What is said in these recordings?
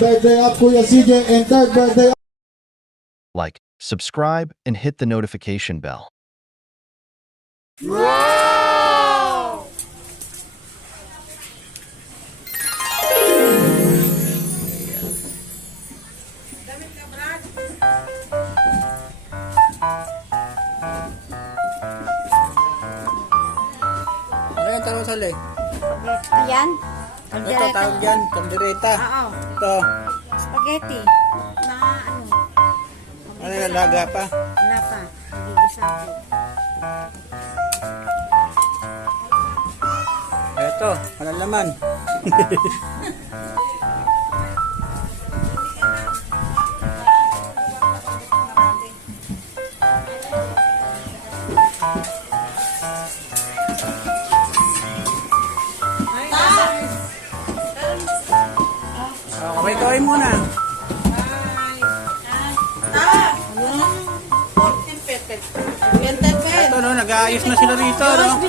birthday up, Kuya CJ, and third birthday up. Like, subscribe, and hit the notification bell. Ano yung tawag sa leg? Ayan. Ito Kaldereta. tawag dyan, kaldereta. Oo. Ito, Spaghetti. Na ano. ano yung laga pa? Wala pa. Nagigisa ko. Ito, walang laman. Kaway-kaway muna. Ito no, nag-aayos na sila rito no.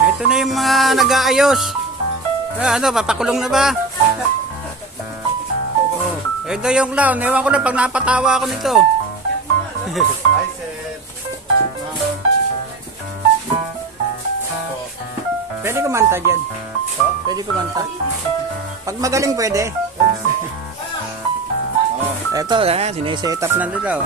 Ito na yung mga nag-aayos. Ano, papakulong na ba? Oh, ito yung clown. Ewan ko na pag napatawa ako nito. Pwede kumanta dyan. Pwede kumanta. Pag magaling pwede. Ito, sineset up na doon daw.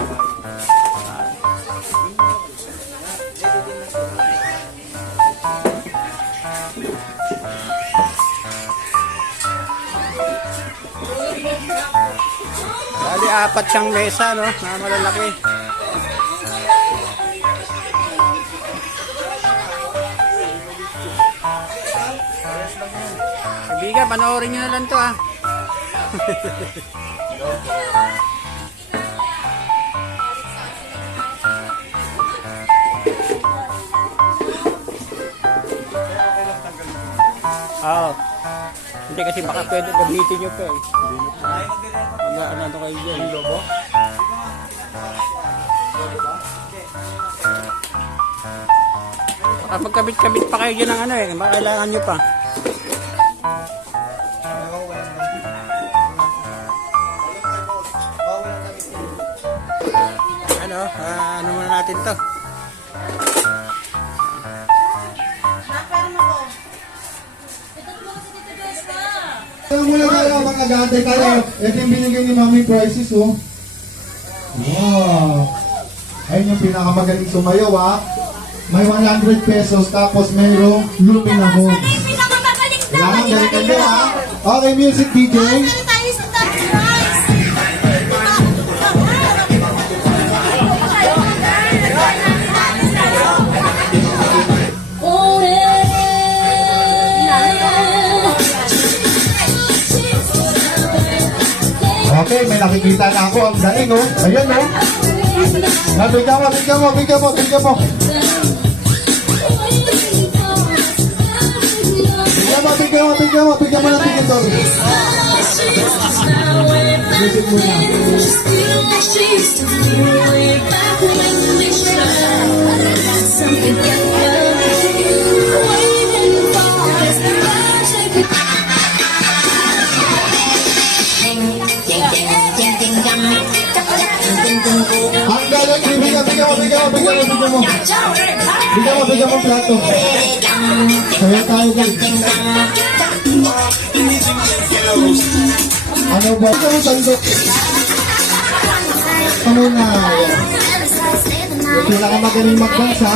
Bali, apat siyang mesa, no? Na malalaki. Kaibigan, panoorin nyo na lang to, ah. Oo. Hindi kasi baka pwede gamitin nyo pa, eh. Ano kayo dyan? Yung lobo? Baka magkabit-kabit pa kayo dyan ng ano, eh. Baka kailangan nyo pa. Ano muna natin to? Kaya muna tayo, mga gante tayo. Ito yung binigay ni Mami Prices, oh. Wow. Ayun yung pinakamagaling sumayaw, ah. May 100 pesos, tapos mayroong Lumina Homes. Kailangan galing kayo, ah. Okay, music DJ. Okay, may nakikita na ako. Ang galing, oh. Ayan, oh. Bigyan mo. Bigyan mo ng tikitor. Music mo na. Ang galing, bigyan mo plato. Kaya tayo dyan. Ano ba? Ito ang sandok. Ano na? Yung pinakamagaling magbansa,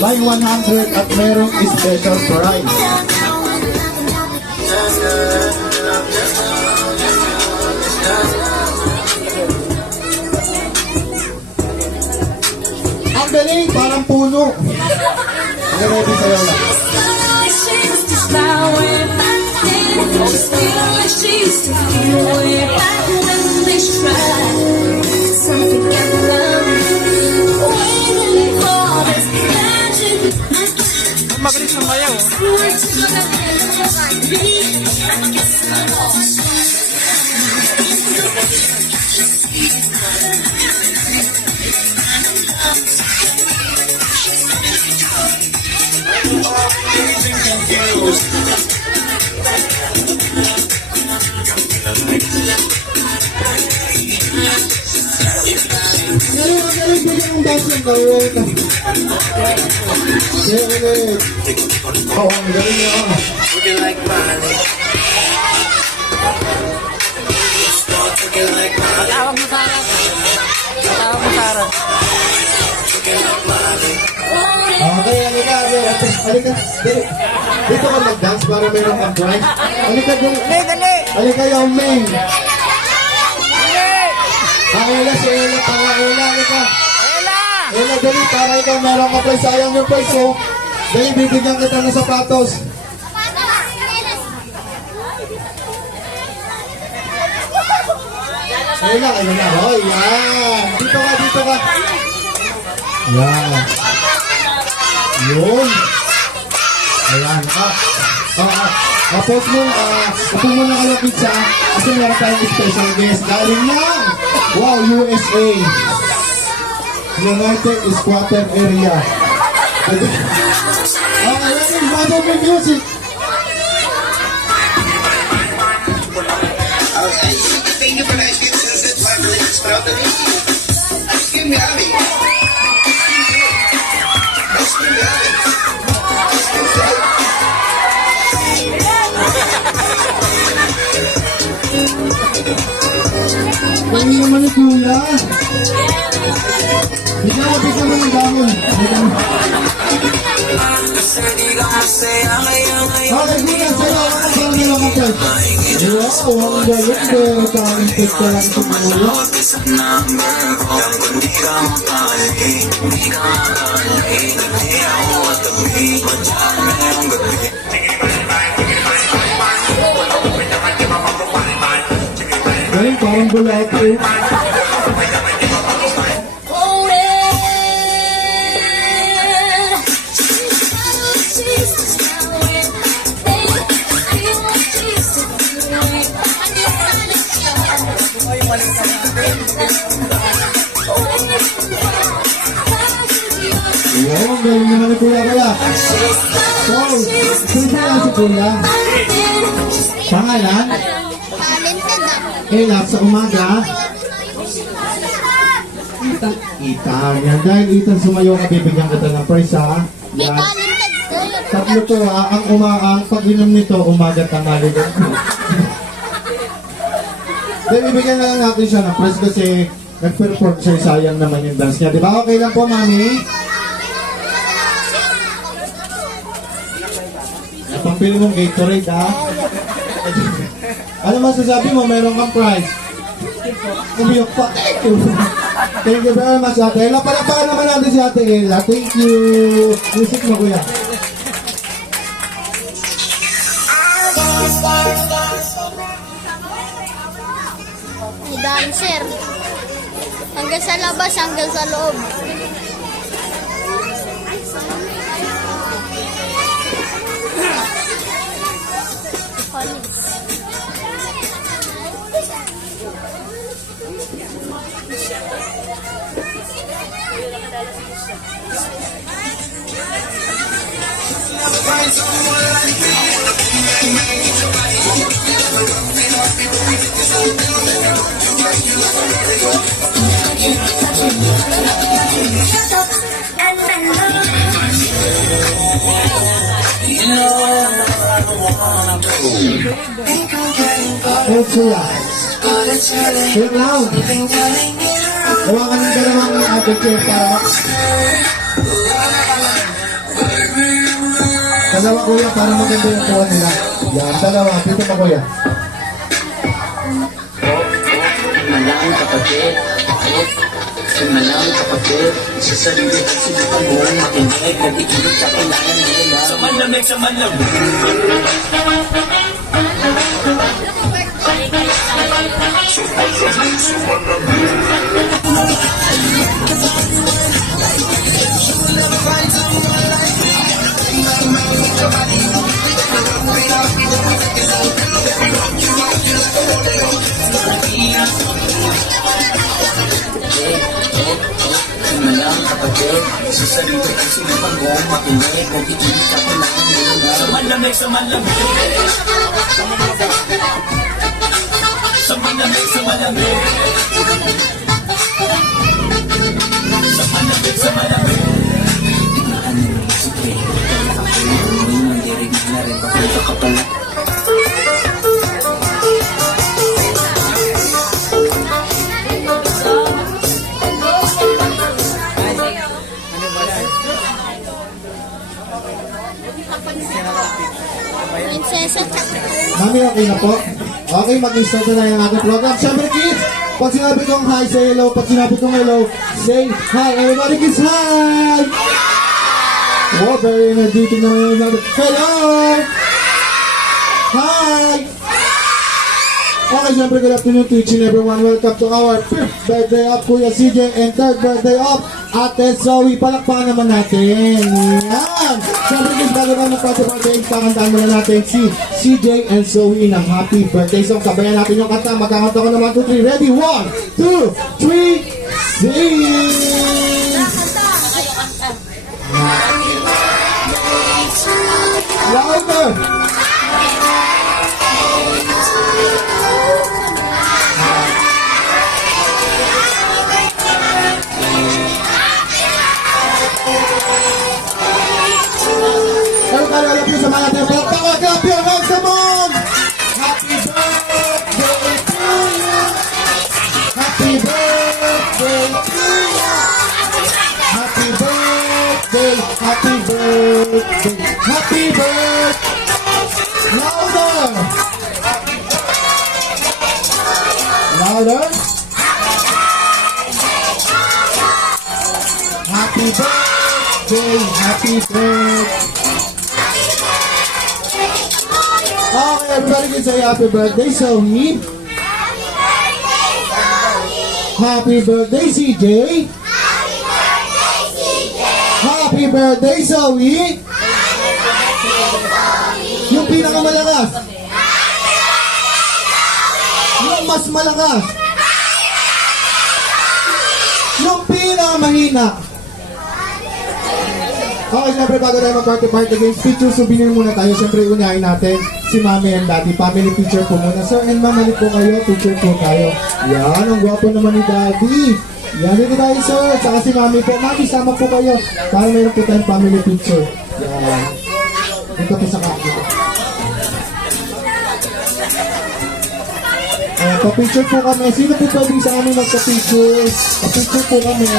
may 100 at merong special prize. Ang galing, parang puno. Ang ready sa'yo lang. Magaling sumayaw. music. Ulit. Oo, ang galing niya. Matawag mo Sarah. Matawag mo Sarah. Okay, halika. Halika. Dito ka mag-dance para meron kang prize. Halika dun. Dali! Halika yung Ming. Dali! Ella, si Ella. Para Ella, halika. Ella! Ella, dali. Para ikaw meron kang prize. Sayang yung prize, oh. Dali, bibigyan kita ng sapatos. Ella, ayun na. Oh, yan. Dito ka, dito ka. Yan. Yun. Ayan. Post mo, upo mo na kayo pizza kasi meron tayong special guest. Galing lang. Wow, USA. United Squatter Area. Okay, ready? Mother with music. Thank you for the ice cream sunset family. Sprout the ice cream yummy. Ice cream yummy. Ice cream yummy. Galing naman ni Kuya. Bigyan mo ng gamon. Okay, Kuya, sa'yo ako ang parang nila kapag. Wow, ang galit ko. Talented ka lang sa Kuya. Galing, parang bulat eh. Wow, ang galing naman ni Kuya kaya. Wow, sino yan si Kuya? Pangalan? Elap sa umaga. Ethan. Yan, dahil Ethan sumayo ka, bibigyan kita ng prize ha. Yan. Tatlo to ha. Ang pag-inom nito, umaga tangali. Then, bibigyan na lang natin siya ng prize kasi nag-perform siya, sayang naman yung dance niya. Di ba? Okay lang po, mami? Pampili mong Gatorade, ha? Ano masasabi mo? Meron kang prize. Umiyok pa. Thank you. Thank you very much, Ate Ella. Palapakan naman natin si Ate Ella. Thank you. Music mo, kuya. Dancer. Hanggang sa labas, hanggang sa loob. Oh, kuya. Sit down. Hawakan ng dalawang Ate Chair para dalawa, kuya, para maganda yung kuha nila. Yan, dalawa. Dito pa, kuya. Malang kapatid, malang kapatid, sa sarili at sinupan mo, makinig, nag-iinit ka kailangan nila. Sa malamig, sa malamig. Malang kapatid, sa sarili at sinupan mo, makinig, nag-iinit ka kailangan nila. Sa malamig, sa malamig. Sa malamig, sa malamig. Sa malamig. sa malamig. Ano yung sikre? Kaya ako yung nandirig na rin papunta ka pala. Prinsesa tsaka. Mami, okay na po? Okay, mag-install na yung ating program. Siyempre, kids, pag sinabi kong hi, say hello. Pag sinabi kong hello, say hi. Everybody, kids, hi! Wow, very energetic naman yung hello! Hi! Okay, siyempre, good afternoon to each and everyone. Welcome to our 5th birthday of Kuya CJ and 3rd birthday of Ate Zoe. Palakpakan naman natin. Yan! Siyempre, guys, bago na mag-party-party, pakantaan muna natin si CJ and Zoe ng happy birthday song. Sabayan natin yung kanta. Magkakanta ko naman 2, 3. Ready? 1, 2, 3, sing! Louder! Pero tayo alam po sa mga natin. Palakpakan, clap your hands, come on! Happy birthday to you! Happy birthday to you! Happy birthday! Happy birthday! Happy birthday! Louder! Louder! Happy birthday! Happy birthday! Okay, everybody can say happy birthday, Zoe. Happy birthday, CJ. Happy birthday, Zoe. Yung pinakamalakas. Yung mas malakas. Yung pinakamahina. Okay, siyempre bago tayo mag-party-party games, picture souvenir muna tayo. Siyempre unahin natin si Mami and Daddy. Family picture po muna. Sir and Ma'am, halik po kayo. Picture po tayo. Yan, ang gwapo naman ni Daddy. Yan, dito tayo sir. Saka si Mami po. Mami, sama po kayo. Para mayroon po tayong family picture. Yan. Dito po sa kakita. Ayan, pa-picture po kami. Sino po pwedeng sa amin magpa-picture? Pa-picture po kami.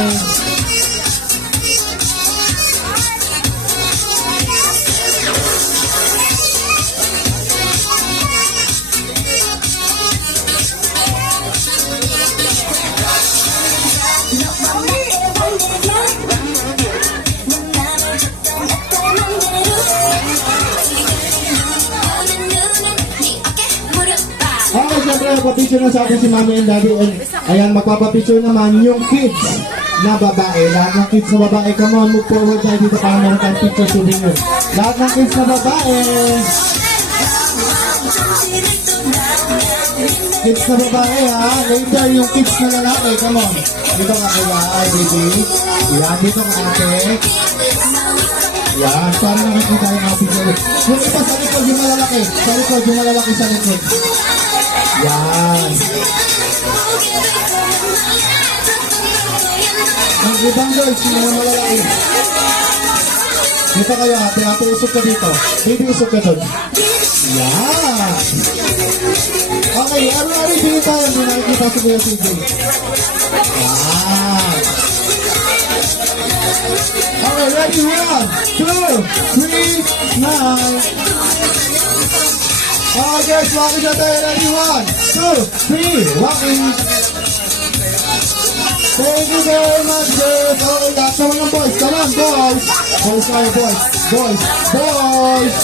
Okay, siyempre, magpapicture na sa atin si Mami and Daddy. And, ayan, magpapapicture naman yung kids na babae. Lahat ng kids na babae, come on, move forward tayo dito para meron tayong picture souvenir. Lahat ng kids na babae. Kids na babae, ha? Later, yung kids na lalaki, come on. Dito ka kaya, ay, baby. Yan, dito ka ate. Yan, para nakikita yung mga picture. Yung iba sa likod, yung malalaki. Sa likod, yung malalaki sa likod. Yan. Ang ibang girls, yung mga malalaki. Dito kayo ate, ate usok ka dito. Baby usok ka doon. Yan. Okay, ari-ari dito tayo. Hindi nakikita si Kuya CJ. Yan. Okay, ready? 1, 2, 3, now. Okay guys, walking na tayo. Ready? 1, 2, 3, walking. Thank you very much, girls. Okay, lahat naman ng boys. Come on, boys. Boys tayo, boys. Boys. Boys.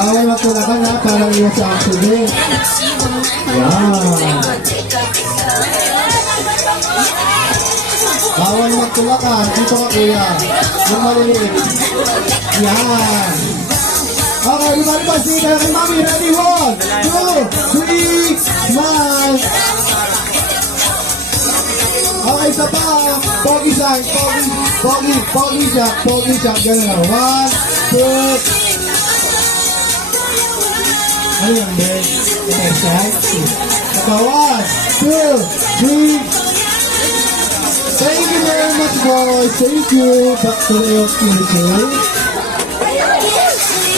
Okay, magtulakan ha. Parang iwas sa accident. Yan. Bawal magtulakan. Dito ka kuya. Yung maliliit. Yan. Okay, lumari pa. Sige kayo kay Mami. Ready? 1, 2, 3, smile. Okay, isa pa. Pogi sign. Pogi shot. Pogi shot. Ganun na. 1, 2. Ano yan, Ben? Special. Saka 1, 2, 3. Thank you very much, boys. Thank you. Back to the future.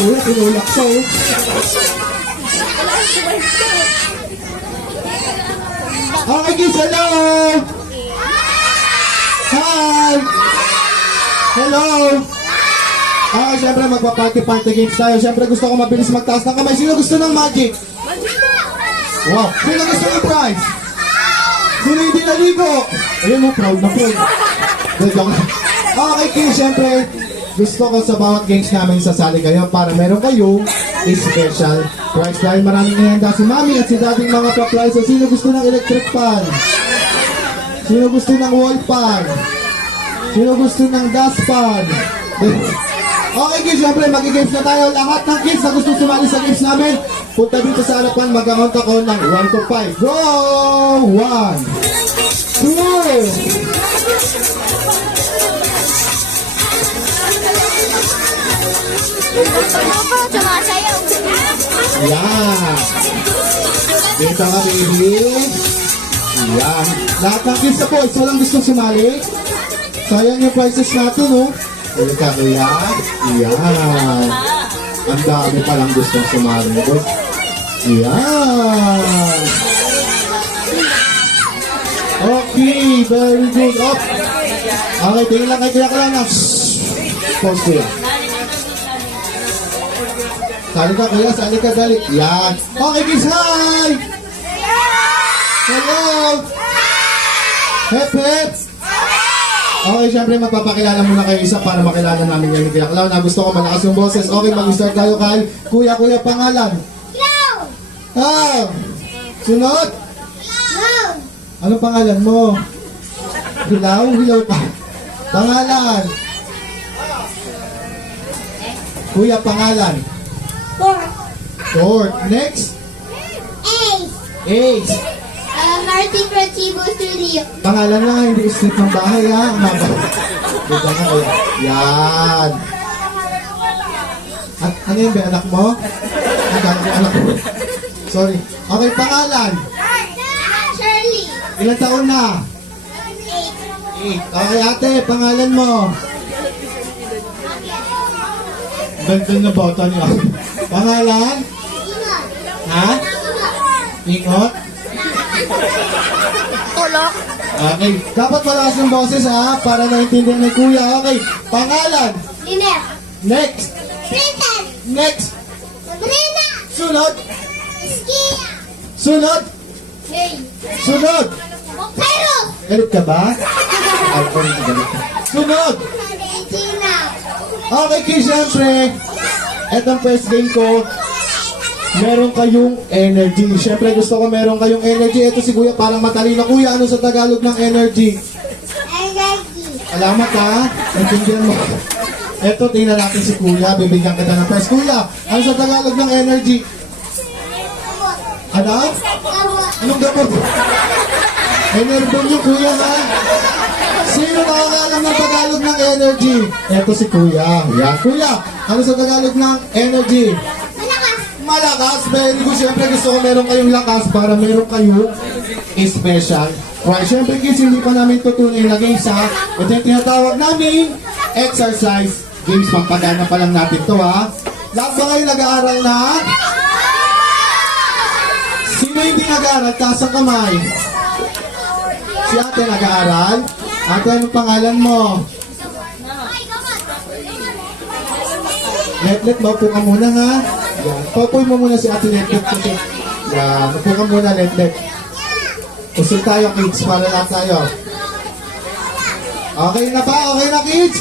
Uy, pinulak ko. Okay, kids, hello! Hi! Hello! Okay, syempre magpa-party-party games tayo. Syempre gusto ko mabilis magtaas ng kamay. Sino gusto ng magic? Wow! Sino gusto ng prize? Sino hindi naligo? Ayun mo, proud na proud. Okay, kids, syempre gusto ko sa bawat games namin sasali kayo para meron kayong special prize. Dahil maraming nihanda si Mami at si Dading mga pa-prize. So, sino gusto ng electric fan? Sino gusto ng wall fan? Sino gusto ng dust fan? Okay kids, syempre mag-games na tayo. Lahat ng kids na gusto sumali sa games namin, punta dito sa harapan, mag-count ako ng 1 to 5. Go! 1, 2, Opo, sumasayaw. Yan. Dito ka, baby. Yan. Lahat ng kids na po, isa lang gusto sumali. Sayang yung prizes natin, no? Ulit ka, kuya. Yan. Ang dami palang gustong sumali. Yan. Okay, very good. Up. Okay, tingin lang kay Kuya Kalana. Pause kuya. Sali ka kuya, sali ka, dali. Yan. Okay, kids, hi! Hello! Hep, hep! Okay, syempre magpapakilala muna kayo isa para makilala namin yung Kuya Clown. Gusto ko malakas yung boses. Okay, mag-start tayo kay Kuya, pangalan. Ah! Sunod? Anong pangalan mo? Hilaw? Hilaw ka. Pangalan? Kuya, pangalan? Fort. Next? Ace. Martin Prochibo Studio. Pangalan lang, hindi street ng bahay ha. Maba. Dito ka kuya. Yan. At ano yun ba, anak mo? Ang gano'n yung anak mo. Sorry. Okay, pangalan? Shirley. Ilang taon na? 8. Okay, ate, pangalan mo? Ganda na bata niya. Pangalan? Ha? Ingot? Tulok. Okay. Dapat malakas yung boses ha, para naintindihan ni Kuya. Okay. Pangalan? Lynette. Next. Princess. Next. Sabrina. Sunod. Skia. Sunod. Hey. Sunod. Pero. Galit ka ba? Ay, hindi galit. Sunod. Tina. Okay, kids, syempre, etong first game ko, meron kayong energy. Syempre, gusto ko meron kayong energy. Ito si Kuya, parang matalino. Kuya, ano sa Tagalog ng energy? Energy. Alamat ha? Naintindihan mo. Ito, tingnan natin si Kuya. Bibigyan kita ng first. Kuya, ano sa Tagalog ng energy? Ano? Anong gamot? Enerbon yung Kuya ha? Sino nakakalam ng Tagalog ng energy? Ito si Kuya. Yan. Kuya, ano sa Tagalog ng energy? Malakas. Very good. Siyempre gusto ko meron kayong lakas para meron kayong special. Right. Siyempre kids, hindi pa namin tutunin na games ha. Ito yung tinatawag namin exercise games. Pampagana pa lang natin to ha. Lahat ba kayo nag-aaral na? Sino hindi nag-aaral? Taas ang kamay. Si ate nag-aaral? Ate, anong pangalan mo? Letlet, maupo ka muna ha. Yan. Paupoy mo muna si ate Letlet. Yan. Maupo ka muna, Letlet. Usul tayo, kids, para lahat tayo. Okay na ba? Okay na, kids?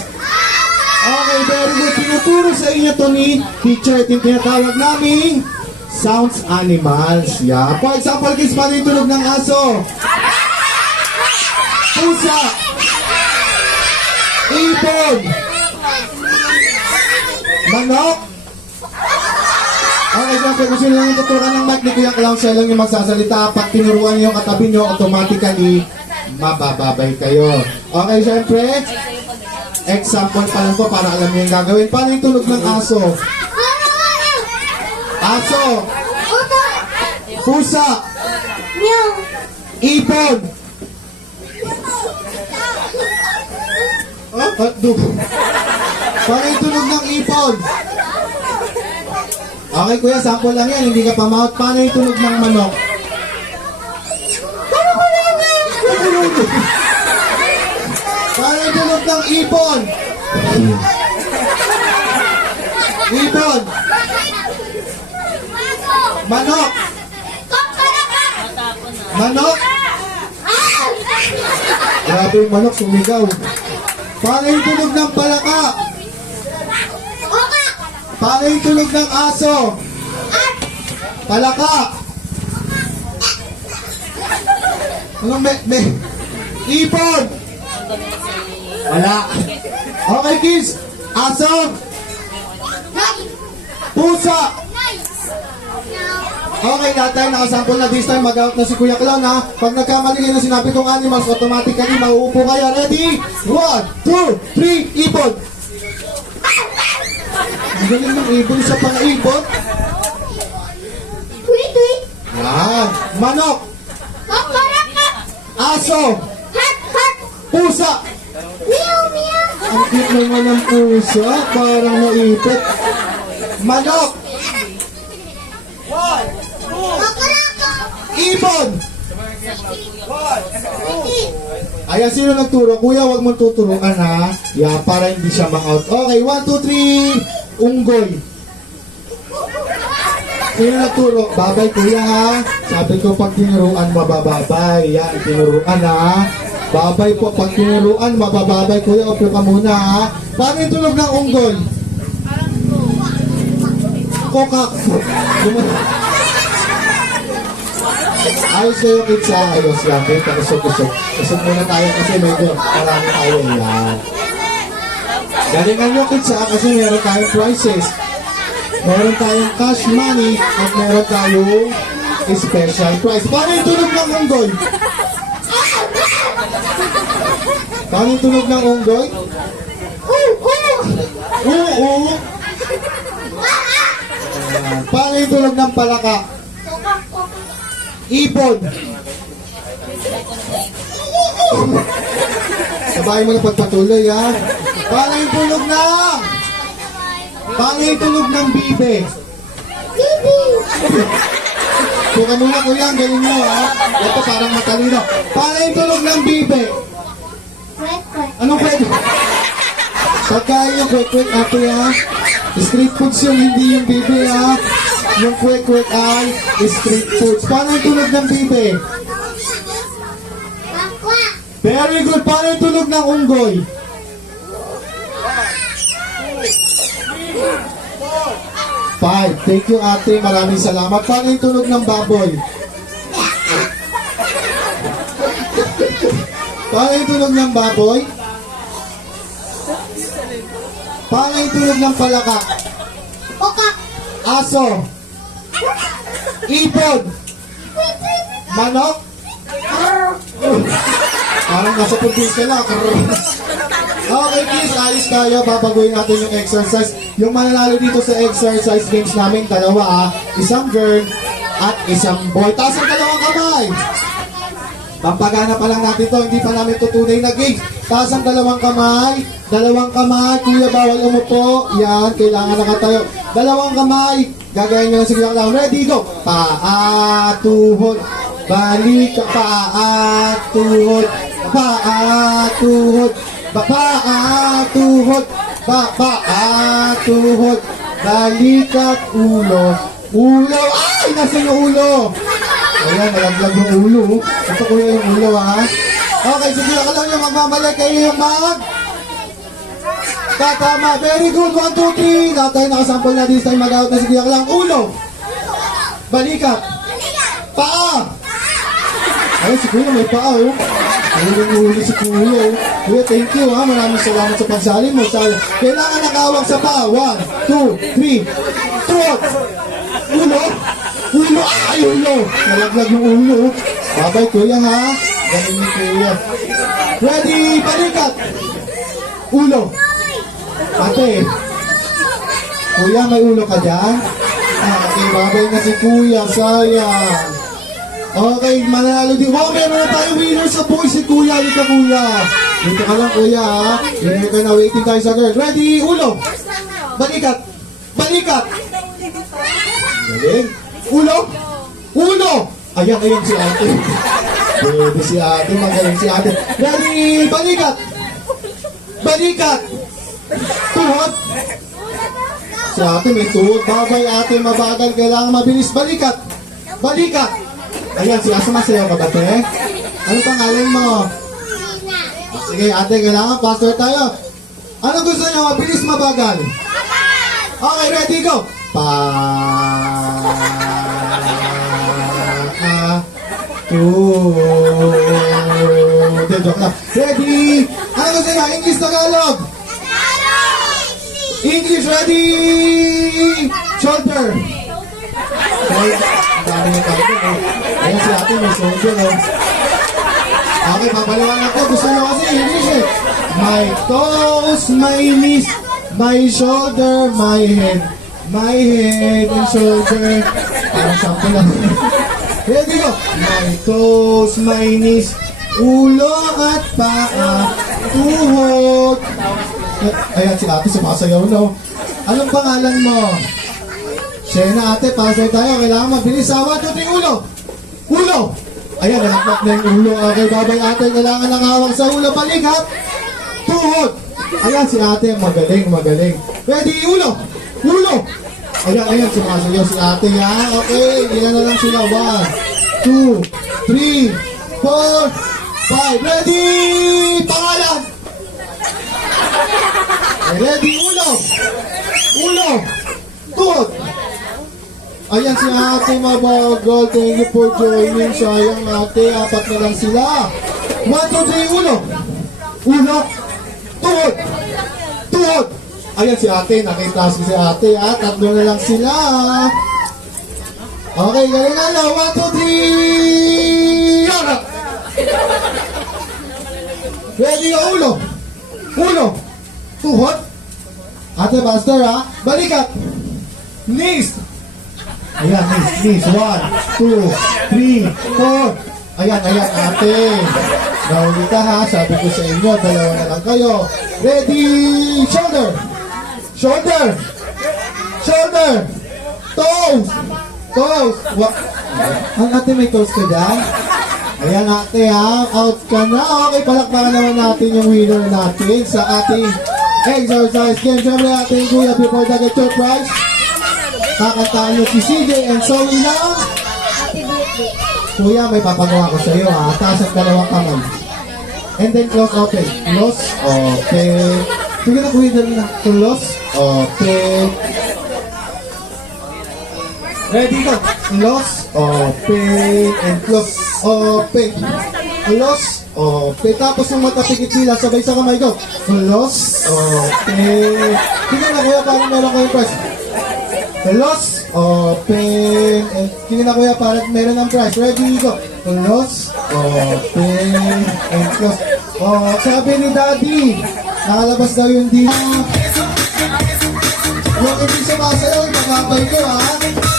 Okay, very good. Tinuturo sa inyo to ni teacher. Ito yung tinatawag namin sounds animals. Yeah. For example, kids, paano yung tunog ng aso? Pusa. Ibon. Manok. Okay, siyempre, kung sino lang yung tuturan ng mic ni Kuya Clown, siya lang yung magsasalita. Pag tinuruan niyo yung katabi niyo, automatically, mabababay kayo. Okay, siyempre, example pa lang po para alam niyo yung gagawin. Paano yung tunog ng aso? Aso. Pusa. Meow. Ibon. Hotdog. Paano yung tunog ng ibon? Okay kuya, sample lang yan, hindi ka pamahot. Paano yung tunog ng manok? Paano yung tunog ng ibon? Ibon. Manok. Manok. Grabe yung manok, sumigaw. Paano yung tunog ng palaka? Paano yung tunog ng aso? Palaka. Anong Ibon. Wala. Okay kids, aso. Pusa. Okay, lahat tayo nakasample na this time. Mag-out na si Kuya Clown ha. Pag nagkamali kayo na sinabi kong animals, automatically mauupo kayo. Ready? 1, 2, 3, ibon. Ang galing ng ibon, isa pang ibon. Yan. Manok. Aso. Pusa. Ang cute naman ng pusa. Parang naipit. Manok. Ibon. Ayan, sino nagturo? Kuya, wag mong tuturuan ha. Yeah, para hindi siya ma-out. Okay, 1, 2, 3. Unggoy. Sino nagturo? Babay kuya ha. Sabi ko pag tinuruan, mabababay. Yan, tinuruan ha. Babay po. Pag tinuruan, mabababay. Kuya, upo ka muna ha. Paano yung tunog ng unggoy? Kokak. Ayos kayo kids ha. Ayos lang. Kaya pakusog-kusog. Kusog muna tayo kasi medyo marami tayo yan. Galingan nyo kids ha kasi meron tayong prizes. Meron tayong cash money at meron tayong special prize. Paano yung tunog ng unggoy? Paano yung tunog ng unggoy? Oo. Paano yung tunog ng palaka? Ibon. Sabahin mo na pagpatuloy ha. Paano yung tunog ng? Paano yung tunog ng bibe? Buka muna kuya, ang galing mo ha. Ito parang matalino. Paano yung tunog ng bibe? Anong pwede? Pagkain yung kwek-kwek ate ha. Street foods yung hindi yung bibe ha. Yung kwek-kwek ay street foods. Paano yung tunog ng bibe? Very good. Paano yung tunog ng unggoy? Five. Thank you ate. Maraming salamat. Paano yung tunog ng baboy? Paano yung tunog ng baboy? Paano yung tunog ng palaka? Aso. Ibon. Manok. Parang nasa probinsya na. Okay please, ayos tayo. Babaguhin natin yung exercise. Yung mananalo dito sa exercise games namin, dalawa ha. Isang girl at isang boy. Taas ang dalawang kamay. Pampagana pa lang natin to, hindi pa namin tutunay na games. Taas ang dalawang kamay. Dalawang kamay. Kuya, bawal umupo. Yan, kailangan nakatayo. Dalawang kamay. Gagayin nyo lang sige lang. Ready, go. Paa, tuhod. Balik, paa, tuhod. Paa, tuhod. Paa, tuhod. Paa, tuhod. Balikat, ulo. Ulo. Ay, nasa yung ulo. Ayan, malaglag yung ulo. Ito ko yung ulo, ha? Okay, sige ka lang yung magmamalik. Kayo yung tatama. Very good. 1, 2, 3. Lahat tayo nakasample na this time. Mag-out na sige ka lang. Ulo. Balikat. Paa. Ayun, si Kuya may paa, oh. Ayun yung ulo si Kuya, oh. Kuya, thank you, ha. Maraming salamat sa pagsali mo. Kailangan nakawag sa paa. 1, 2, 3. Tuhod. Ulo. Ulo. Ay, ulo. Nalaglag yung ulo. Babay, Kuya, ha. Galing ni Kuya. Ready, balikat. Ulo. Ate. Kuya, may ulo ka dyan? Okay, babay na si Kuya, sayang. Okay, mananalo din. Wow, meron na tayo winner sa boy, si Kuya. Halika, Kuya. Dito ka lang, Kuya, ha? Winner ka na, waiting tayo sa girl. Ready, ulo. Balikat. Balikat. Galing. Ulo. Ulo. Ayan, ayan si ate. Pwede si ate, magaling si ate. Ready, balikat. Balikat. Tuhod. Si ate may tuhod. Babay ate, mabagal. Kailangan mabilis. Balikat. Balikat. Ayan, si Asa masayaw ka ba, te? Ano pangalan mo? Sige, ate, kailangan faster tayo. Ano gusto niyo? Mabilis, mabagal? Okay, ready, go! Hindi, joke lang. Ready? Ano gusto niyo? English, Tagalog? English, ready? Shoulder. Okay, ang dami ng kami. Ayan si ate, may shoulder, oh. Okay, papaliwanag ko. Gusto nyo kasi English, eh. My toes, my knees, my shoulder, my head. My head and shoulder. Parang sample lang. Ready, go. My toes, my knees, ulo at paa, tuhod. Ayan si ate, sumasayaw, no? Anong pangalan mo? Shena, ate, pasok tayo. Kailangan mabilis. 1, 2, 3, ulo! Ulo! Ayan, nalakpak na yung ulo. Okay, babay ate. Kailangan ng hawak sa ulo. Balikat! Tuhod! Ayan, si ate. Magaling, magaling. Ready, ulo! Ulo! Ayan, ayan. Sumasayaw si ate, ha? Okay, ilan na lang sila. 1, 2, 3, 4, 5. Ready! Pangalan! Ready, ulo! Ulo! Tuhod! Ayan si ate, mabagal. Thank you for joining. Sayang ate, 4 na lang sila. 1, 2, 3, ulo. Ulo. Tuhod. Tuhod. Ayan si ate, nakita si ate, ha. 3 na lang sila. Okay, galing na lang. 1, 2, 3. Yara. Ready ka, ulo. Ulo. Tuhod. Ate, master, ha. Balikat. Knees. Ayan, knees. 1, 2, 3, 4. Ayan, ayan, ate. Nahuli ka, ha. Sabi ko sa inyo, 2 na lang kayo. Ready? Shoulder. Shoulder. Shoulder. Toes. Toes. Ang ate, may toes ka dyan? Ayan, ate, ha. Out ka na. Okay, palakpakan naman natin yung winner natin sa ating exercise game. Siyempre, ating kuya, before the get your prize, kakantaan nyo si CJ and Zoe lang. Kuya, may papagawa ko sa iyo, ha. Taas ang 2 kamay. And then close open. Close open. Sige na, kuya, dali na. Close open. Ready, go. Close open and close open. Close open. Tapos yung mata pikit nila, sabay sa kamay, go. Close open. Sige na, kuya, parang meron kayong prize. Close, open, and tingin na kuya para meron ng prize. Ready, go. Close, open, and close. Oh, sabi ni Daddy, nakalabas daw yung dito. Yung hindi sumasayaw, makabay ko, ha?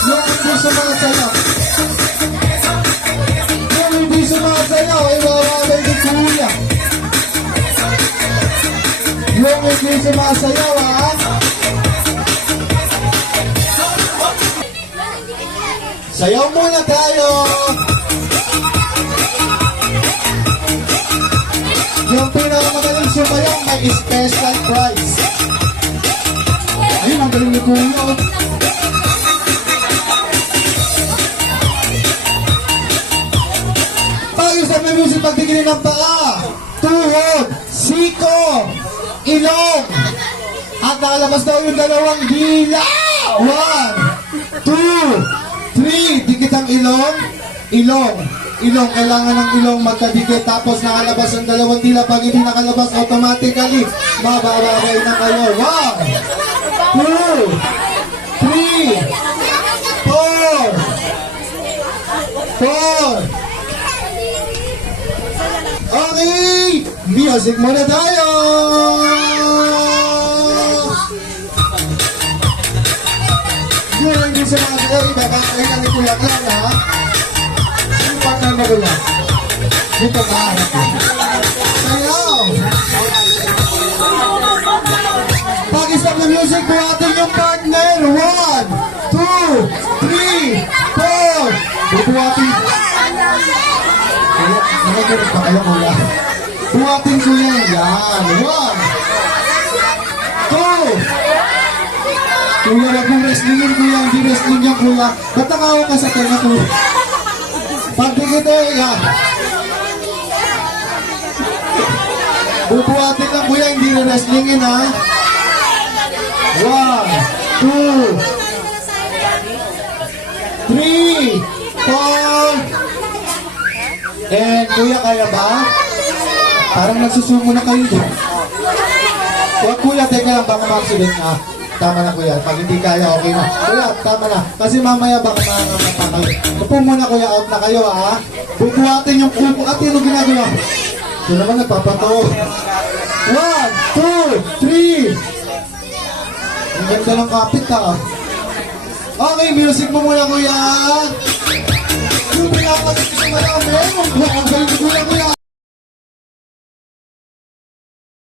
Yung hindi sumasayaw. Yung hindi sumasayaw, ay makabay ni kuya. Yung hindi sumasayaw, ha? Sayaw muna tayo! Yung pinakamagaling sumayaw may special prize. Ayun, ang galing ni Kuya. Pag-ayos na may music, pagtigilin ng paa, tuhod, siko, ilong, at nakalabas daw yung 2 dila. 1, 2, 3, dikit ang ilong, ilong, kailangan ng ilong magkadikit, tapos nakalabas ang 2 dila. Pag hindi nakalabas, automatically, mabababay na kayo. 1, 2, 3, 4. Okay, music muna tayo! Good. din sa mga ay, nakakain ni Kuya Clan, ha? Sino partner na Kuya? Dito ka, ayaw! Pag-stop na music, buhatin yung partner. 1, 2, 3, 4. Buhatin. Kaya, nakaganit pa kayo Kuya. Buhatin ko yan. Yan. 1, 2. Kuya, wag mong wrestlingin Kuya. Hindi wrestling yan Kuya. Ba't nakawa ka sa tenga Kuya? Pagdikit yan. Bubuhatin lang Kuya, hindi na wrestlingin ha. 1, 2, 3, 4. And Kuya, kaya ba? Parang nagsusumo na kayo dyan. Huwag Kuya, teka lang, baka ma-accident na. Tama na Kuya, pag hindi kaya, okay na. Kuya, tama na. Kasi mamaya baka makakapata kayo. Upo muna Kuya, out na kayo ha. Bubuhatin yung kupo. At yun ang ginagawa. Ito naman nagpapato. 1, 2, 3. Ang ganda ng kapit ha. Okay, music mo muna Kuya. Yung pinapatid ko sa marami. Ang galing